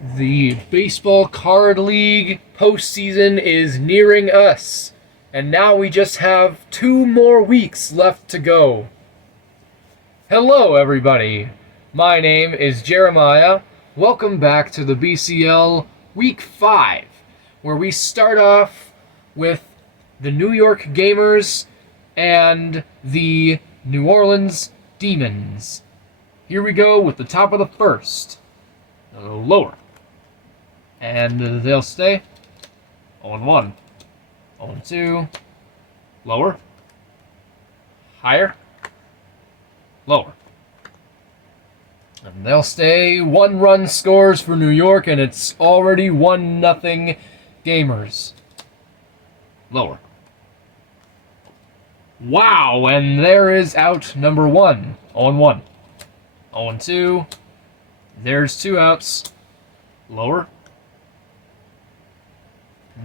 The Baseball Card League postseason is nearing us, and now we just have 2 more weeks left to go. Hello, everybody. My name is Jeremiah. Welcome back to the BCL Week 5, where we start off with the New York Gamers and the New Orleans Demons. Here we go with the top of the first. Lower. And they'll stay. 0-1. 0-2. Lower. Higher. Lower. And they'll stay. 1-run scores for New York, and it's already 1-0 Gamers. Lower. Wow, and there is out number 1. 0-1. 0-2. There's 2 outs. Lower.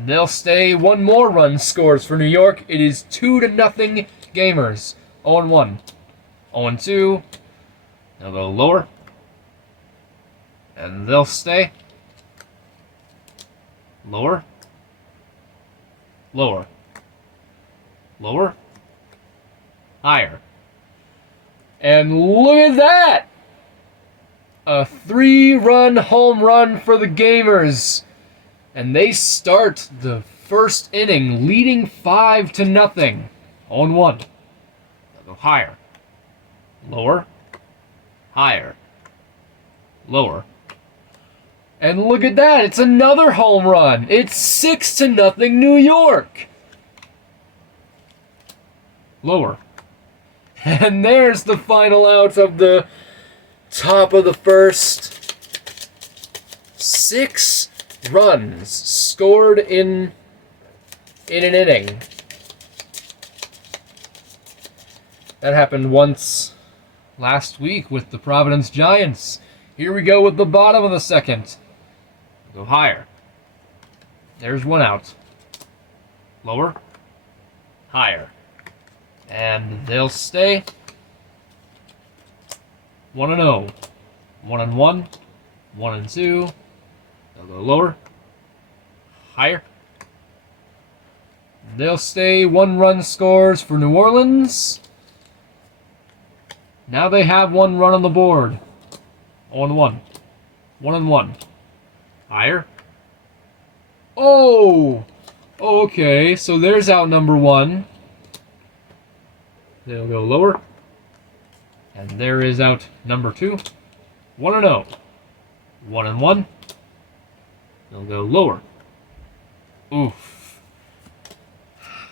They'll stay. 1 more run scores for New York. It is 2-0 Gamers. 0-1. 0-2. They'll go lower. And they'll stay. Lower. Lower. Lower. Higher. And look at that! A 3-run home run for the Gamers. And they start the first inning leading 5-0. 0-1. They'll go higher. Lower. Higher. Lower. And look at that. It's another home run. It's 6-0 New York. Lower. And there's the final out of the top of the first. 6 runs scored in an inning. That happened once last week with the Providence Giants. Here we go with the bottom of the second. Go higher. There's 1 out. Lower. Higher. And they'll stay. 1-0. 1-1. 1-2. They'll go lower. Higher. They'll stay. 1-run scores for New Orleans. Now they have 1 run on the board. 0-1. 1-1. Higher. Oh! Okay, so there's out number 1. They'll go lower. And there is out number 2. 1-0. 1-1. They'll go lower. Oof.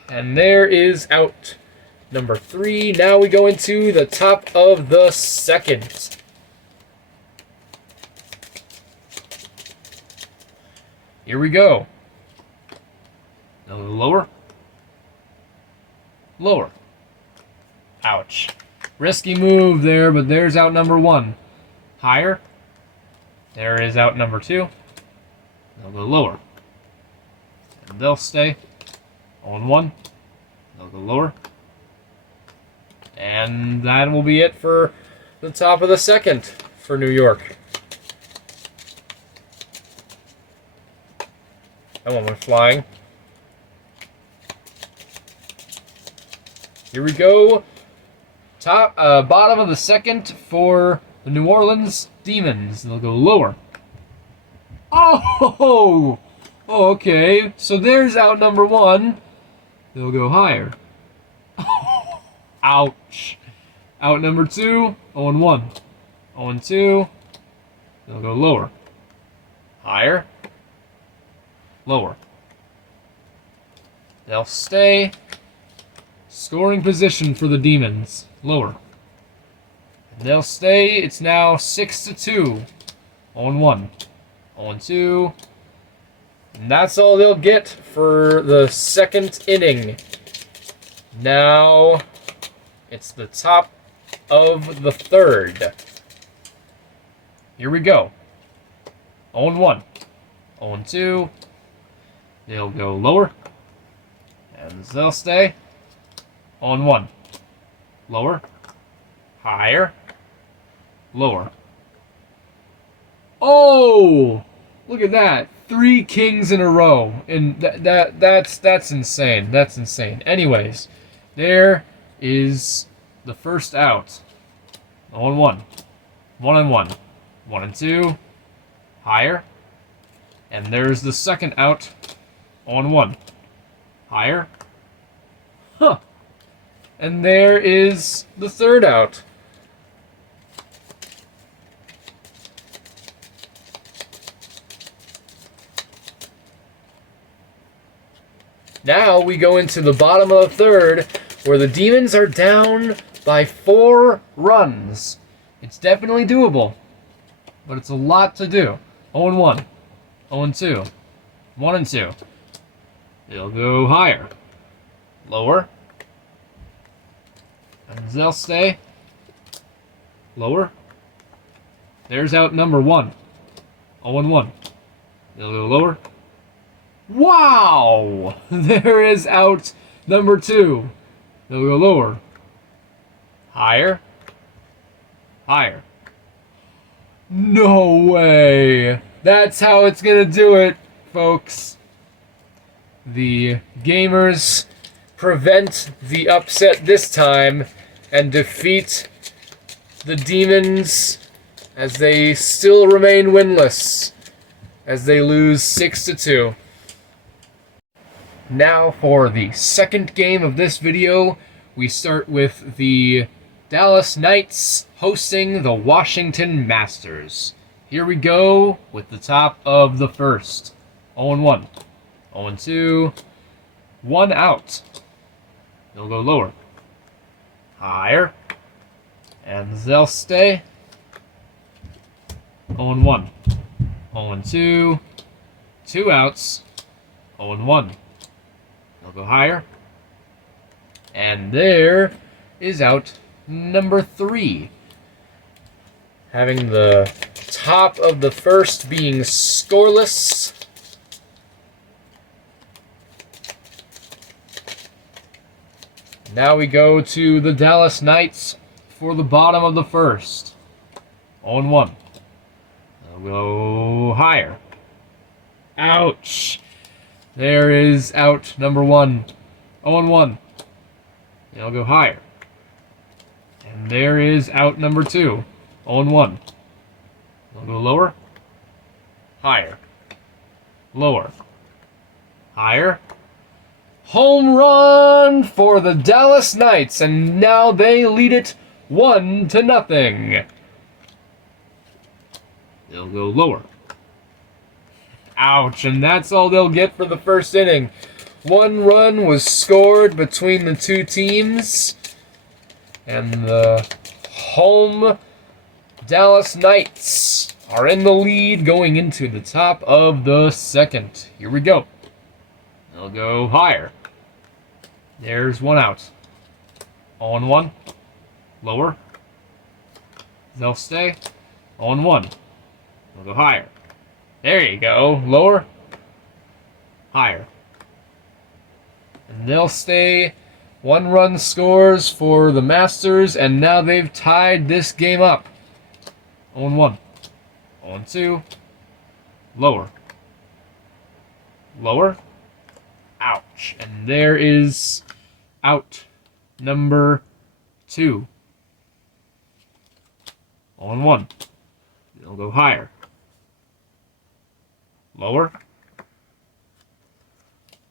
And there is out number 3. Now we go into the top of the second. Here we go. They'll go lower. Lower. Ouch. Risky move there, but there's out number 1. Higher. There is out number 2. They'll go lower. And they'll stay. 0-1. They'll go lower. And that will be it for the top of the second for New York. That one went flying. Here we go. Bottom of the second for the New Orleans Demons. They'll go lower. Oh, okay. So there's out number 1. They'll go higher. Ouch. Out number 2. 0-1. 0-2. They'll go lower. Higher. Lower. They'll stay. Scoring position for the Demons. Lower. And they'll stay. It's now 6-2. 0-1. 0-2. And that's all they'll get for the second inning. Now it's the top of the third. Here we go. 0-1. 0-2. They'll go lower. And they'll stay. 0-1. Lower. Higher. Lower. Oh! Look at that. 3 kings in a row. And that's insane. That's insane. Anyways, there is the first out. 0-1. 1-1. 1-2. Higher. And there's the second out. 0-1. Higher. Huh. And there is the third out. Now we go into the bottom of the third, where the Demons are down by 4 runs. It's definitely doable, but it's a lot to do. 0-1, 0-2, 1-2. They'll go higher, lower, and they'll stay lower. There's out number 1, 0-1. They'll go lower. Wow! There is out number 2. They'll go lower. Higher. Higher. No way! That's how it's gonna do it, folks. The gamers prevent the upset this time and defeat the Demons as they still remain winless, as they lose 6-2. Now for the second game of this video, we start with the Dallas Knights hosting the Washington Masters. Here we go with the top of the first. 0-1, 0-2, 1 out. They'll go lower, higher, and they'll stay. 0-1, 0-2, 2 outs, 0-1. They'll go higher. And there is out number 3. Having the top of the first being scoreless. Now we go to the Dallas Knights for the bottom of the first. 0-1. They'll go higher. Ouch! There is out number 1. 0-1. They'll go higher. And there is out number 2. 0-1. They'll go lower. Higher. Lower. Higher. Home run for the Dallas Knights, and now they lead it 1-0. They'll go lower. Ouch, and that's all they'll get for the first inning. 1 run was scored between the two teams, and the home Dallas Knights are in the lead going into the top of the second. Here we go. They'll go higher. There's 1 out. 0-1. Lower. They'll stay. 0-1. They'll go higher. There you go. Lower. Higher. And they'll stay. 1 run scores for the Masters, and now they've tied this game up. 0-1. 0-2. Lower. Lower. Ouch. And there is out number 2. 0-1. They'll go higher. Lower.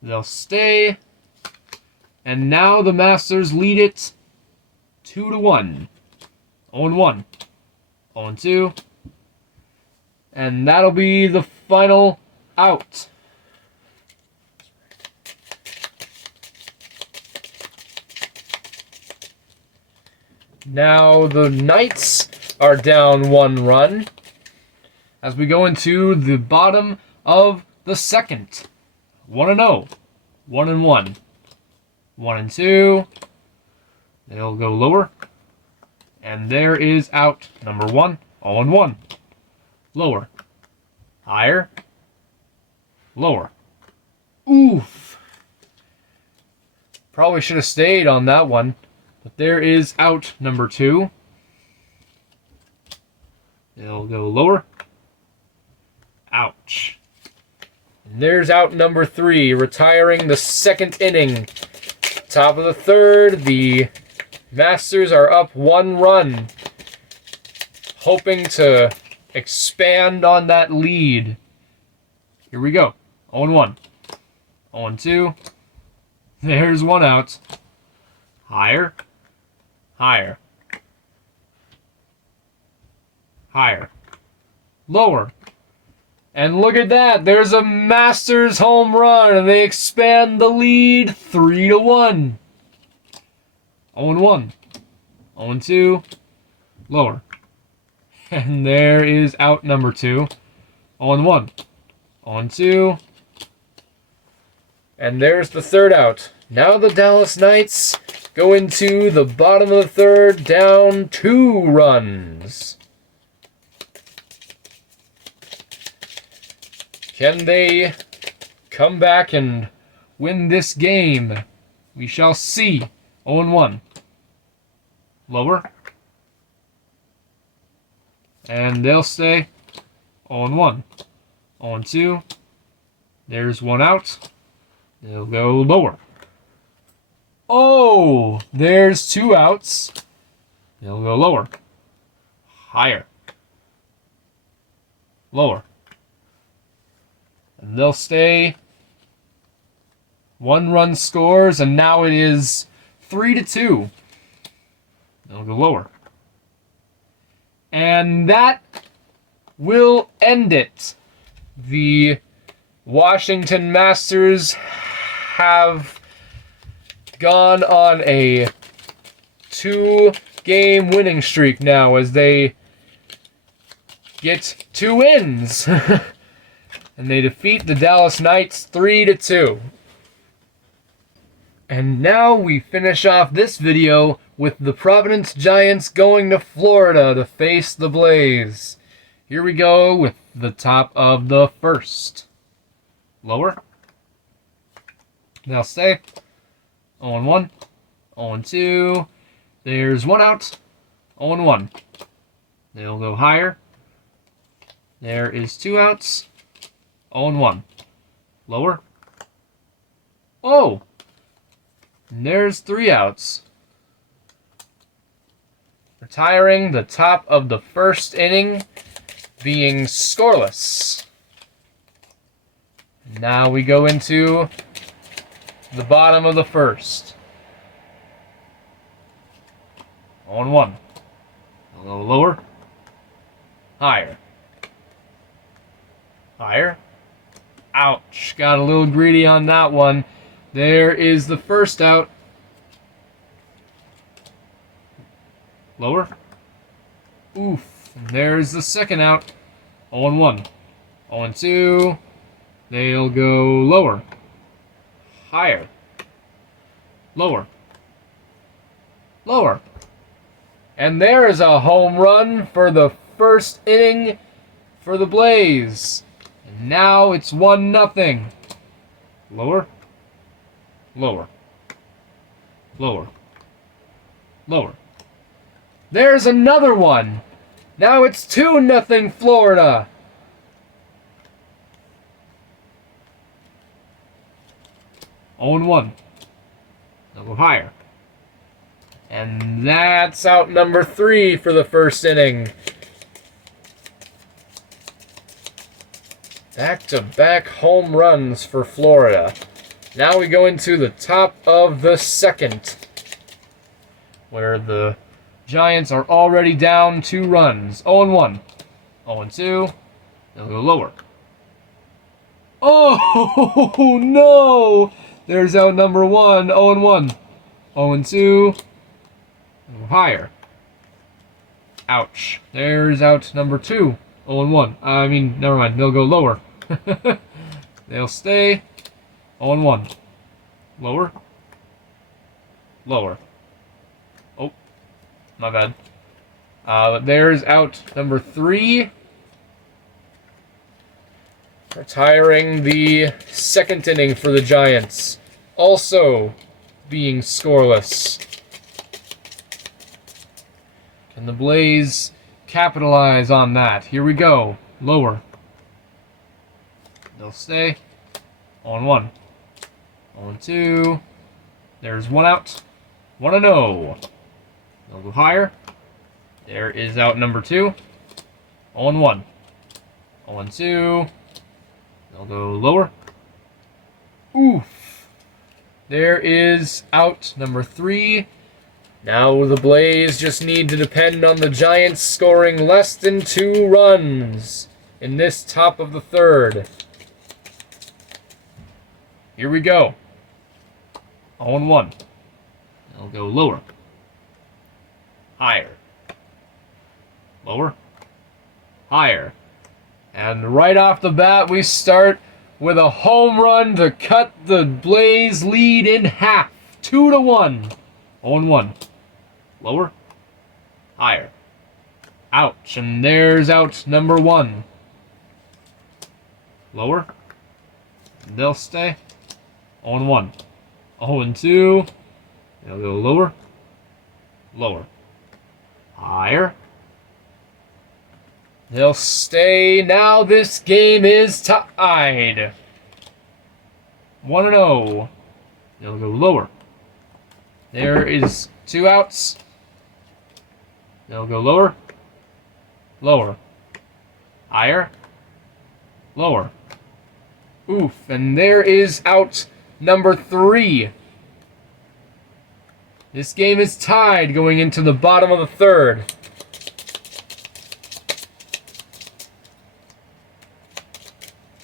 They'll stay. And now the Masters lead it 2-1. 0-1. 0-2. And that'll be the final out. Now the Knights are down 1 run as we go into the bottom of the second. 1-0. 1-1. 1-2. They'll go lower. And there is out number 1. 0-1. Lower. Higher. Lower. Oof. Probably should have stayed on that one. But there is out number 2. They'll go lower. Ouch. And there's out number 3, retiring the second inning. Top of the third, the Masters are up 1 run, hoping to expand on that lead. Here we go. 0-1. 0-2. There's 1 out. Higher. Higher. Higher. Lower. And look at that. There's a Masters home run, and they expand the lead 3-1. 0-1. 0-2. Lower. And there is out number 2. 0-1. 0-2. And there's the third out. Now the Dallas Knights go into the bottom of the third, down 2 runs. Can they come back and win this game? We shall see. 0-1. Lower. And they'll stay. 0-1. 0-2. There's 1 out. They'll go lower. Oh! There's 2 outs. They'll go lower. Higher. Lower. And they'll stay. 1 run scores, and now it is 3-2. They'll go lower. And that will end it. The Washington Masters have gone on a 2-game winning streak now as they get 2 wins. And they defeat the Dallas Knights 3-2. And now we finish off this video with the Providence Giants going to Florida to face the Blaze. Here we go with the top of the first. Lower. They'll stay. 0-1. 0-2. There's 1 out. 0-1. They'll go higher. There is 2 outs. 0-1. Lower. Oh! And there's 3 outs. Retiring the top of the first inning, being scoreless. Now we go into the bottom of the first. 0-1. A little lower. Higher. Higher. Ouch. Got a little greedy on that one. There is the first out. Lower. Oof. And there's the second out. 0-1. 0-2. They'll go lower. Higher. Lower. Lower. And there is a home run for the first inning for the Blaze. And now it's 1-0. Lower. Lower. Lower. Lower. There's another one. Now it's 2-0 Florida. Oh and 1. They'll go higher. And that's out number 3 for the first inning. Back-to-back home runs for Florida. Now we go into the top of the second, where the Giants are already down 2 runs. 0-1. 0-2. They'll go lower. Oh, no! There's out number 1. 0-1. 0-2. Higher. Ouch. There's out number 2. 0-1. I mean, never mind. They'll go lower. They'll stay. 0-1. Lower. Lower. Oh. My bad. But there's out number 3. Retiring the second inning for the Giants. Also being scoreless. Can the Blaze capitalize on that? Here we go. Lower. They'll stay. 0-1. 0-2. There's 1 out. 1-0. They'll go higher. There is out number 2. 0-1. 0-2. They'll go lower. Oof. There is out number 3. Now the Blaze just need to depend on the Giants scoring less than 2 runs in this top of the 3rd. Here we go. 0-1. They'll go lower. Higher. Lower. Higher. And right off the bat, we start with a home run to cut the Blaze lead in half. 2-1. 0-1. Lower. Higher. Ouch. And there's out number 1. Lower. They'll stay. 0-1. 0-2. They'll go lower. Lower. Higher. They'll stay. Now this game is tied. 1-0. They'll go lower. There is 2 outs. They'll go lower. Lower. Higher. Lower. Oof. And there is out number 3. This game is tied going into the bottom of the 3rd.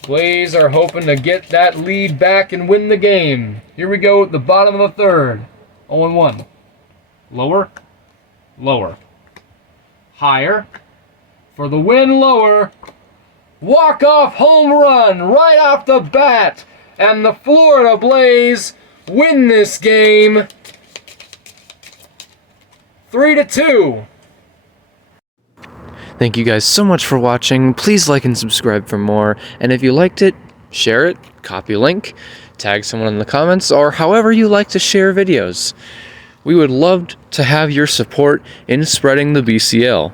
Blaze are hoping to get that lead back and win the game. Here we go at the bottom of the 3rd. 0-1. Lower. Lower. Higher. For the win, lower. Walk-off home run right off the bat. And the Florida Blaze win this game 3-2. Thank you guys so much for watching. Please like and subscribe for more. And if you liked it, share it, copy a link, tag someone in the comments, or however you like to share videos. We would love to have your support in spreading the BCL.